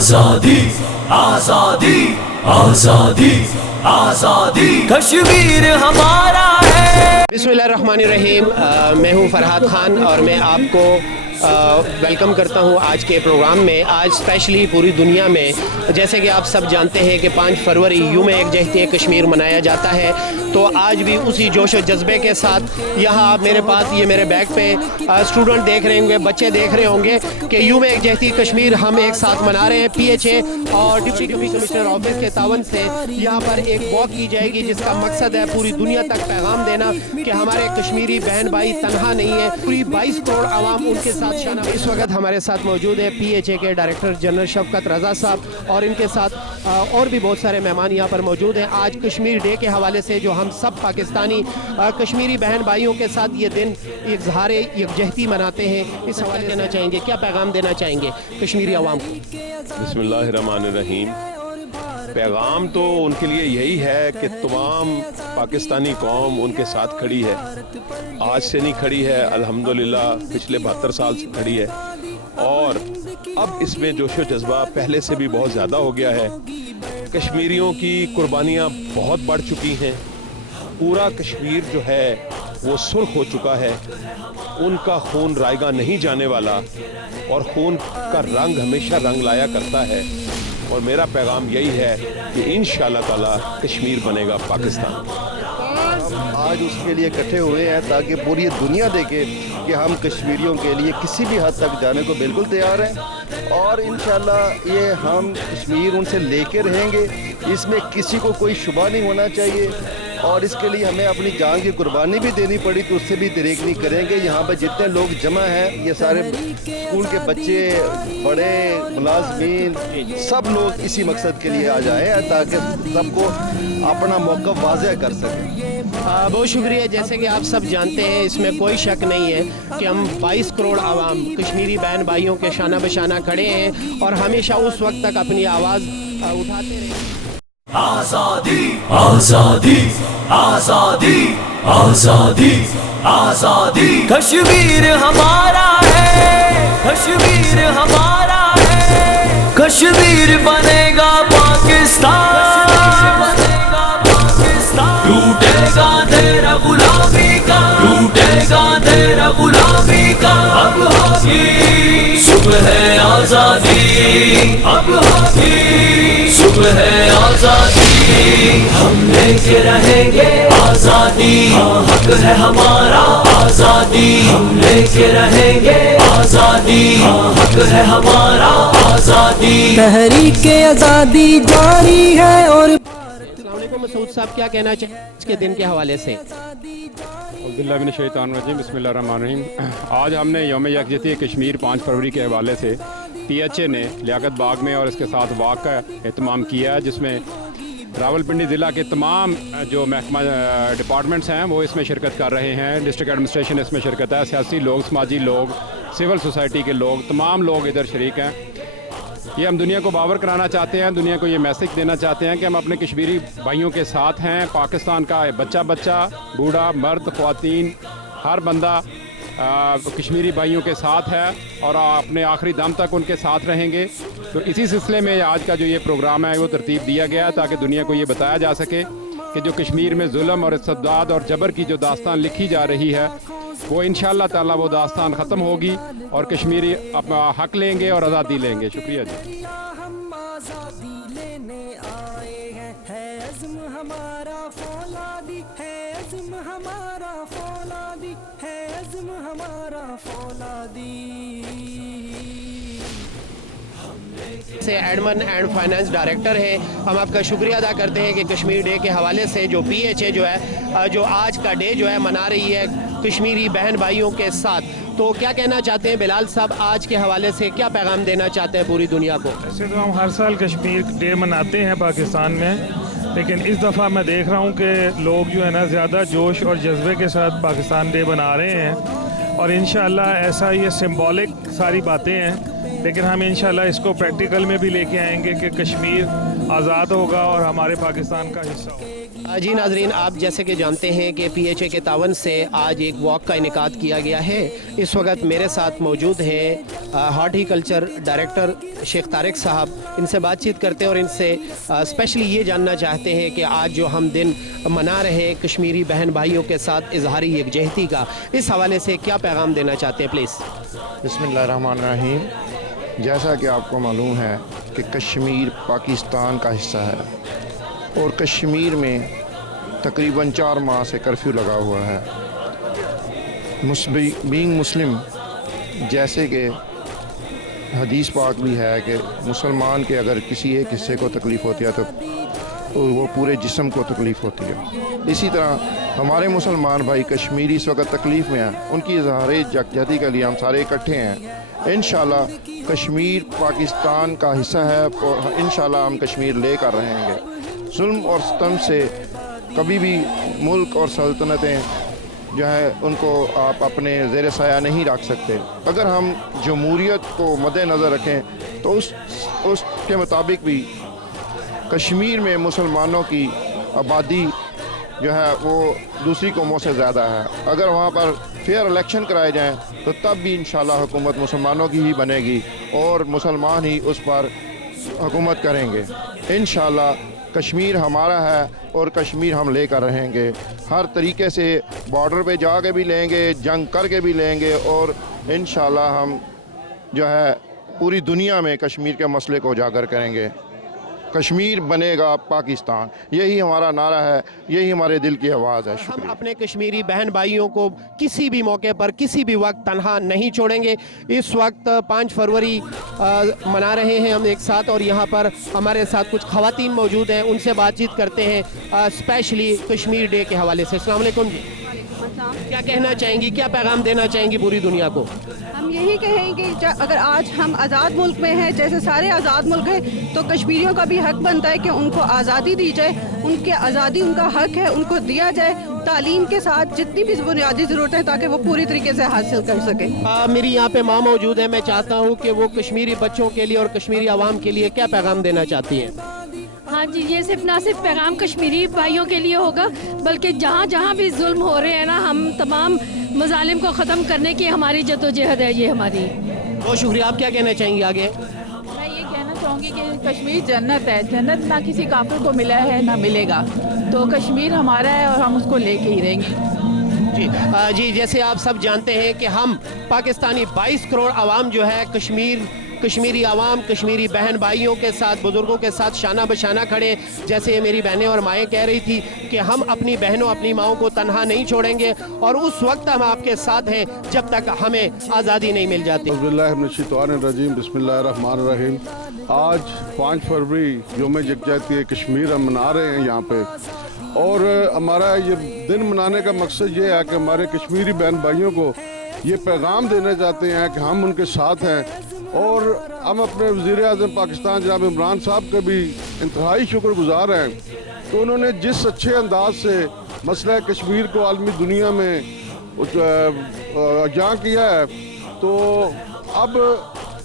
آزادی آزادی آزادی آزادی کشمیر ہمارا ہے۔ بسم اللہ الرحمن الرحیم، میں ہوں فرحات خان اور میں آپ کو ویلکم کرتا ہوں آج کے پروگرام میں۔ آج اسپیشلی پوری دنیا میں جیسے کہ آپ سب جانتے ہیں کہ 5 فروری یوم یکجہتی کشمیر منایا جاتا ہے، تو آج بھی اسی جوش و جذبے کے ساتھ یہاں میرے پاس یہ میرے بیک پہ اسٹوڈنٹ دیکھ رہے ہوں گے، بچے دیکھ رہے ہوں گے کہ یوم یکجہتی کشمیر ہم ایک ساتھ منا رہے ہیں۔ پی ایچ اے اور ڈپٹی کمشنر آفس کے تعاون سے یہاں پر ایک واک کی جائے گی جس کا مقصد ہے پوری دنیا تک پیغام دینا کہ ہمارے کشمیری بہن بھائی تنہا نہیں ہیں، پوری 22 کروڑ عوام ان کے ساتھ شامل۔ اس وقت ہمارے ساتھ موجود ہے پی ایچ اے کے ڈائریکٹر جنرل شفقت رضا صاحب اور ان کے ساتھ اور بھی بہت سارے مہمان یہاں پر موجود ہیں۔ آج کشمیر ڈے کے حوالے سے جو ہم سب پاکستانی کشمیری بہن بھائیوں کے ساتھ یہ دن اظہار یکجہتی مناتے ہیں، اس حوالے دینا چاہیں گے، کیا پیغام دینا چاہیں گے کشمیری عوام کو؟ بسم اللہ الرحمن الرحیم۔ پیغام تو ان کے لیے یہی ہے کہ تمام پاکستانی قوم ان کے ساتھ کھڑی ہے، آج سے نہیں کھڑی ہے، الحمدللہ پچھلے 72 سال سے کھڑی ہے، اور اب اس میں جوش و جذبہ پہلے سے بھی بہت زیادہ ہو گیا ہے۔ کشمیریوں کی قربانیاں بہت بڑھ چکی ہیں، پورا کشمیر جو ہے وہ سرخ ہو چکا ہے، ان کا خون رائے گاہ نہیں جانے والا، اور خون کا رنگ ہمیشہ رنگ لایا کرتا ہے، اور میرا پیغام یہی ہے کہ انشاءاللہ تعالی کشمیر بنے گا پاکستان۔ آج اس کے لیے اکٹھے ہوئے ہیں تاکہ پوری دنیا دیکھے کہ ہم کشمیریوں کے لیے کسی بھی حد تک جانے کو بالکل تیار ہیں، اور انشاءاللہ یہ ہم کشمیر ان سے لے کے رہیں گے، اس میں کسی کو کوئی شبہ نہیں ہونا چاہیے، اور اس کے لیے ہمیں اپنی جان کی قربانی بھی دینی پڑی تو اس سے بھی دریغ نہیں کریں گے۔ یہاں پہ جتنے لوگ جمع ہیں، یہ سارے اسکول کے بچے، بڑے ملازمین، سب لوگ اسی مقصد کے لیے آ جائیں تاکہ سب کو اپنا موقف واضح کر سکیں۔ بہت شکریہ۔ جیسے کہ آپ سب جانتے ہیں، اس میں کوئی شک نہیں ہے کہ ہم 22 کروڑ عوام کشمیری بہن بھائیوں کے شانہ بشانہ کھڑے ہیں اور ہمیشہ اس وقت تک اپنی آواز اٹھاتے رہیں۔ آزادی آزادی آزادی آزادی آزادی کشمیر ہمارا ہے، کشمیر ہمارا ہے، کشمیر بنے گا پاکستان، ٹوٹے گا تیرا غلامی کا، ٹوٹے گا تیرا غلامی کا، اب ہوگی صبح ہے آزادی، اب ہوگی صبح ہے آزادی، ہم لے کے رہیں گے آزادی، ہاں حق ہے ہمارا آزادی، ہم لے کے رہیں گے آزادی، ہاں حق ہے ہمارا آزادی۔ تحریک آزادی جاری ہے اور السلام علیکم مسعود صاحب، کیا کہنا چاہیں آج کے دن کے حوالے سے؟ اعوذ باللہ من الشیطان الرجیم، بسم اللہ الرحمن الرحیم۔ آج ہم نے یوم یکجہتی کشمیر 5 فروری کے حوالے سے پی ایچ اے نے لیاقت باغ میں اور اس کے ساتھ واک کا اہتمام کیا ہے، جس میں راولپنڈی ضلع کے تمام جو محکمہ ڈپارٹمنٹس ہیں وہ اس میں شرکت کر رہے ہیں، ڈسٹرکٹ ایڈمنسٹریشن اس میں شرکت ہے، سیاسی لوگ، سماجی لوگ، سول سوسائٹی کے لوگ، تمام لوگ ادھر شریک ہیں۔ یہ ہم دنیا کو باور کرانا چاہتے ہیں، دنیا کو یہ میسج دینا چاہتے ہیں کہ ہم اپنے کشمیری بھائیوں کے ساتھ ہیں۔ پاکستان کا بچہ بوڑھا، مرد، خواتین، ہر بندہ کشمیری بھائیوں کے ساتھ ہے اور اپنے آخری دم تک ان کے ساتھ رہیں گے۔ تو اسی سلسلے میں آج کا جو یہ پروگرام ہے وہ ترتیب دیا گیا ہے تاکہ دنیا کو یہ بتایا جا سکے کہ جو کشمیر میں ظلم اور استبداد اور جبر کی جو داستان لکھی جا رہی ہے وہ انشاءاللہ تعالی وہ داستان ختم ہوگی اور کشمیری اپنا حق لیں گے اور آزادی لیں گے۔ شکریہ جی۔ ہم آزادی لینے آئے ہیں، ہے عزم ہمارا فولادی، ہے عزم ہمارا فولادی، ہے عزم ہمارا فولادی۔ سے ایڈمن اینڈ فائنانس ڈائریکٹر ہیں، ہم آپ کا شکریہ ادا کرتے ہیں کہ کشمیر ڈے کے حوالے سے جو پی ایچ اے جو ہے جو آج کا ڈے جو ہے منا رہی ہے کشمیری بہن بھائیوں کے ساتھ، تو کیا کہنا چاہتے ہیں بلال صاحب، آج کے حوالے سے کیا پیغام دینا چاہتے ہیں پوری دنیا کو؟ ایسے تو ہم ہر سال کشمیر ڈے مناتے ہیں پاکستان میں، لیکن اس دفعہ میں دیکھ رہا ہوں کہ لوگ جو ہے نا زیادہ جوش اور جذبے کے ساتھ پاکستان ڈے بنا رہے ہیں، اور انشاءاللہ ایسا یہ سمبولک ساری باتیں ہیں लेकिन हम इंशाल्लाह इसको प्रैक्टिकल में भी लेके आएंगे कि कश्मीर आज़ाद होगा और हमारे पाकिस्तान का हिस्सा होगा। जी नाजरीन, आप जैसे कि जानते हैं कि PHA के तावन से आज एक वॉक का इनेकाद किया गया है। इस वक्त मेरे साथ मौजूद हैं हॉर्टिकल्चर डायरेक्टर शेख तारिक साहब। इनसे बातचीत करते हैं और इनसे स्पेशली ये जानना चाहते हैं कि आज जो हम दिन मना रहे हैं कश्मीरी बहन भाइयों के साथ इजहारी यकजहती का, इस हवाले से क्या पैगाम देना चाहते हैं प्लीज़। बिस्मिल्लाहिर्रहमानिर्रहीम। जैसा कि आपको मालूम है कि कश्मीर पाकिस्तान का हिस्सा है और कश्मीर में तकरीबन 4 माह से कर्फ्यू लगा हुआ है। बीइंग मुस्लिम, जैसे कि हदीस पाक भी है कि मुसलमान के अगर किसी एक हिस्से को तकलीफ़ होती है तो वो पूरे जिस्म को तकलीफ़ होती है। इसी तरह हमारे मुसलमान भाई कश्मीरी इस वक्त तकलीफ़ में हैं, उनकी इज़हार यकजहती के लिए हम सारे इकट्ठे हैं। इंशाल्लाह कश्मीर पाकिस्तान का हिस्सा है और इंशाल्लाह हम कश्मीर लेकर रहेंगे। जुल्म और सितम से कभी भी मुल्क और सल्तनतें जो है उनको आप अपने ज़ेर साया नहीं रख सकते। अगर हम जमहूरियत को मद्देनज़र रखें तो उसके मुताबिक भी कश्मीर में मुसलमानों की आबादी जो है वो दूसरी कौमों से ज़्यादा है। अगर वहाँ पर फेयर इलेक्शन कराए जाएँ तो तब भी इंशाल्लाह हुकूमत मुसलमानों की ही बनेगी और मुसलमान ही उस पर हुकूमत करेंगे। इंशाल्लाह कश्मीर हमारा है और कश्मीर हम लेकर रहेंगे। हर तरीके से बॉर्डर पे जाके भी लेंगे, जंग करके भी लेंगे और इंशाल्लाह हम जो है पूरी दुनिया में कश्मीर के मसले को उजागर करेंगे। कश्मीर बनेगा पाकिस्तान, यही हमारा नारा है, यही हमारे दिल की आवाज़ है। हम अपने कश्मीरी बहन भाइयों को किसी भी मौके पर किसी भी वक्त तनहा नहीं छोड़ेंगे। इस वक्त 5 फरवरी मना रहे हैं हम एक साथ और यहाँ पर हमारे साथ कुछ ख़वातीन मौजूद हैं, उनसे बातचीत करते हैं स्पेशली कश्मीर डे के हवाले से। अस्सलाम वालेकुम जी, क्या कहना चाहेंगी, क्या पैगाम देना चाहेंगी पूरी दुनिया को? हम यही कहेंगे कि अगर आज हम आज़ाद मुल्क में हैं, जैसे सारे आज़ाद मुल्क हैं, तो कश्मीरियों का भी हक बनता है कि उनको आज़ादी दी जाए। उनकी आज़ादी उनका हक है, उनको दिया जाए तालीम के साथ जितनी भी बुनियादी ज़रूरत है ताकि वो पूरी तरीके से हासिल कर सके। मेरी यहाँ पे माँ मौजूद है, मैं चाहता हूँ कि वो कश्मीरी बच्चों के लिए और कश्मीरी आवाम के लिए क्या पैगाम देना चाहती हैं? हाँ जी, ये सिर्फ ना सिर्फ पैगाम कश्मीरी भाइयों के लिए होगा बल्कि जहाँ जहाँ भी जुल्म हो रहे हैं ना, हम तमाम मजालिम को ख़त्म करने की हमारी जद्दोजहद है ये हमारी। बहुत शुक्रिया। आप क्या कहना चाहेंगी आगे? मैं ये कहना चाहूँगी कि कश्मीर जन्नत है, जन्नत ना किसी काफिर को मिला है ना मिलेगा, तो कश्मीर हमारा है और हम उसको लेके ही रहेंगे। जी, जैसे आप सब जानते हैं कि हम पाकिस्तानी 22 करोड़ आवाम जो है कश्मीरी आवाम कश्मीरी बहन भाइयों के साथ, बुज़ुर्गों के साथ शाना बशाना खड़े। जैसे मेरी बहनें और माएँ कह रही थी कि हम अपनी बहनों अपनी माओं को तनहा नहीं छोड़ेंगे और उस वक्त हम आपके साथ हैं जब तक हमें आज़ादी नहीं मिल जाती। बिस्मिल्लाहिर्रहमानिर्रहीम। आज 5 फरवरी यौम यकजहती कश्मीर हम मना रहे हैं यहाँ पे, और हमारा ये दिन मनाने का मकसद ये है कि हमारे कश्मीरी बहन भाइयों को ये पैगाम देना चाहते हैं कि हम उनके साथ हैं और हम अपने वज़ीर-ए-आज़म पाकिस्तान जनाब इमरान साहब के भी इंतहाई शुक्रगुज़ार हैं कि उन्होंने जिस अच्छे अंदाज से मसला कश्मीर को आलमी दुनिया में अगवा किया है। तो अब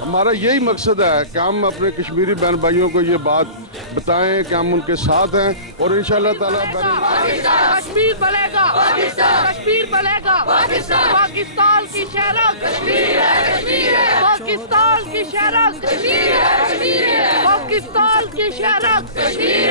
हमारा यही मकसद है कि हम अपने कश्मीरी बहन भाइयों को ये बात बताएं कि हम उनके साथ हैं और इंशाअल्लाह ताला कश्मीर बनेगा, कश्मीर बनेगा, पाकिस्तान की शहरत कश्मीर है, पाकिस्तान की शहरत कश्मीर है, पाकिस्तान की शहरत कश्मीर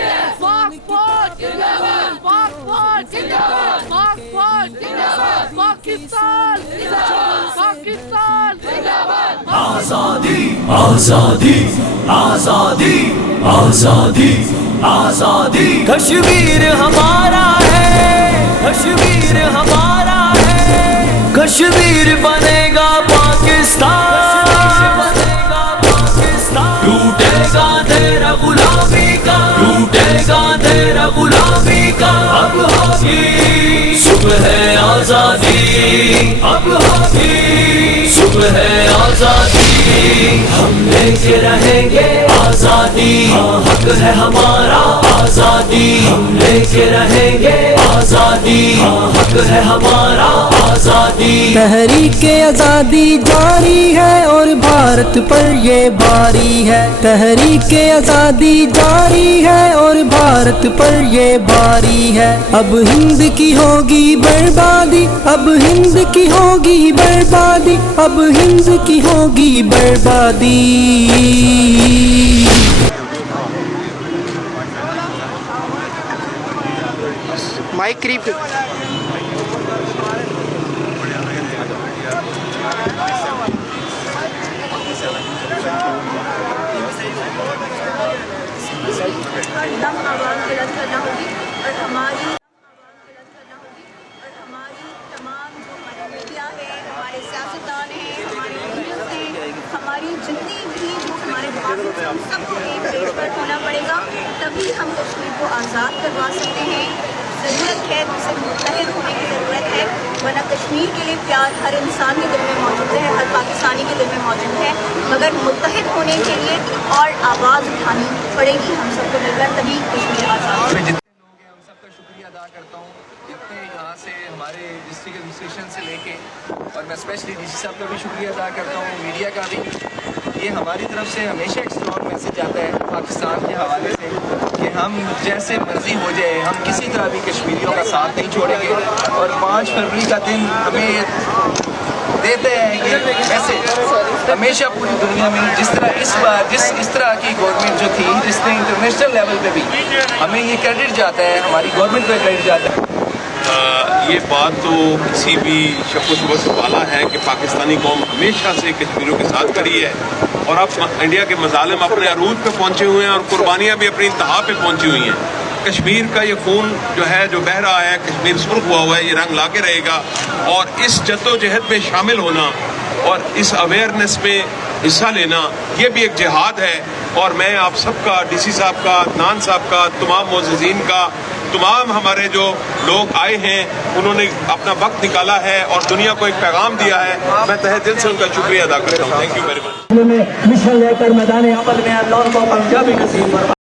है, पाक फौज जिंदाबाद, पाक फौज जिंदाबाद, पाक फौज जिंदाबाद, पाकिस्तान जिंदाबाद, पाकिस्तान जिंदाबाद। आजादी आजादी आजादी आजादी आजादी, कश्मीर हमारा है, कश्मीर हमारा है, कश्मीर बनेगा पाकिस्तान, बनेगा पाकिस्तान। टूटेगा तेरा गुलामी का, टूटेगा तेरा गुलामी का, अब होगी सुबह है आजादी, अब होगी सुबह है आजादी। आजादी, हम लेके रहेंगे आजादी, हाँ हक है हमारा आजादी, हम लेके रहेंगे आजादी, हाँ हक है हमारा आजादी। तहरीक आज़ादी जारी है और भारत पर ये भारी है, तहरीक आज़ादी जारी है और भारत पर ये भारी है। अब हिंद की होगी बर्बादी, अब हिंद की होगी बर्बादी, अब हिंद की होगी बर्बादी। माइक करीब आवाज़ बुलंद करना होगी और हमारी तमाम जो हमारी मीडिया है, हमारे सियासतदान हैं, हमारे लीडर्स हैं, हमारी जितनी भी जो हमारे डिपार्टमेंट्स हैं, सबको एक पेज पर होना पड़ेगा, तभी हम कश्मीर को आज़ाद करवा सकते हैं। ज़रूरत है तो सिर्फ मुत्तहिद होने की ज़रूरत है, वरना कश्मीर के लिए प्यार हर इंसान के दिल में मौजूद है, हर पाकिस्तानी के दिल में मौजूद है, मगर मुत्तहिद होने के लिए और आवाज़ उठानी पड़ेगी हम सबको मिलकर, तभी कश्मीर आज़ाद। अदा करता हूँ जितने यहाँ से हमारे डिस्ट्रिक्ट एडमिनिस्ट्रेशन से लेके, और मैं स्पेशली डीसी साहब का भी शुक्रिया अदा करता हूँ, मीडिया का भी। ये हमारी तरफ से हमेशा एक स्ट्रॉन्ग मैसेज आता है पाकिस्तान के हवाले से कि हम जैसे मर्जी हो जाए, हम किसी तरह भी कश्मीरियों का साथ नहीं छोड़ेंगे। और 5 फरवरी का दिन हमें देते हैं ये मैसेज, हमेशा पूरी दुनिया में जिस तरह इस बार इस तरह की गवर्नमेंट जो थी, जिसने इंटरनेशनल लेवल पे भी हमें ये क्रेडिट जाता है, हमारी गवर्नमेंट को क्रेडिट जाता है। ये बात तो किसी भी शक व शुबा से बाला है कि पाकिस्तानी कौम हमेशा से कश्मीरियों के साथ खड़ी है, और अब इंडिया के मजालिम अपने अरूज पे पहुंचे हुए हैं और कुर्बानियाँ भी अपनी इंतहा पे पहुंची हुई हैं। कश्मीर का ये खून जो है, जो बह रहा है, कश्मीर सुर्ख हुआ हुआ है, ये रंग ला के रहेगा। और इस जद्दोजहद में शामिल होना और इस अवेयरनेस में हिस्सा लेना, ये भी एक जिहाद है। और मैं आप सबका, डीसी साहब का, अदनान साहब का, तमाम मोअज़्ज़िज़ीन का, तमाम हमारे जो लोग आए हैं, उन्होंने अपना वक्त निकाला है और दुनिया को एक पैगाम दिया है, मैं तहे दिल से उनका शुक्रिया अदा करता हूँ। Thank you very much. Mission लेकर मैदान अमल में अल्लाह को कामयाबी नसीब फरमाए।